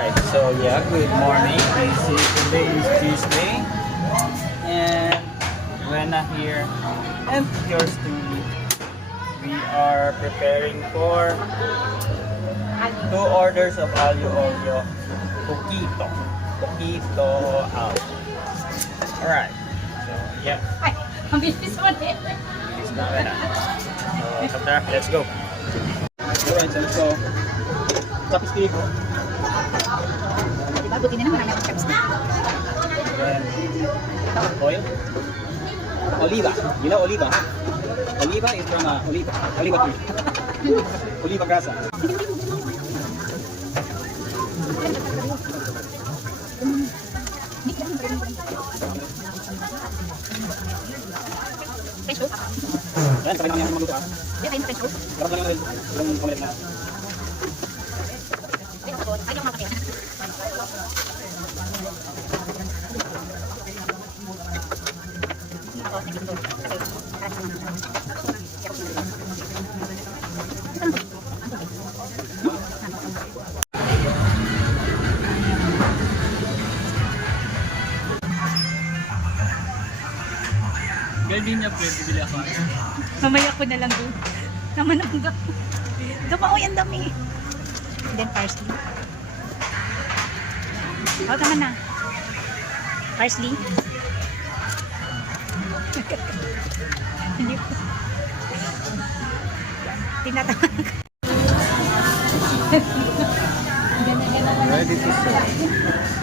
Right, so yeah, good morning. Today is Tuesday, and Rena here, and yours truly. We are preparing for 2 orders of aglio olio, poquito out. Alright, so yeah, Ay, ang bilis mo din. it's not Rena. So, Tara, let's go. Alright, so let's go. Chopstick. Diba, buti na naman marami akong chopstick. Then, oil. Oliva. You know oliva? Oliva is from oliva tree. Oliva grasa. Fresh hook. Yan, sabay naman yung magluto ha. Yan, ayun, fresh hook. Dapat lang yung kumalit na. Ay, ako, ay, yung mga kapit. Ako, sige, ito. Kasi, para sa mga. Gardenia plate, bibili ako. Mamaya ko na lang doon. Naman ang gapo. Gapo, yan dami. And then parsley. Oh, tama na. Parsley. Hindi po. Tinatawa ko. Ready to serve.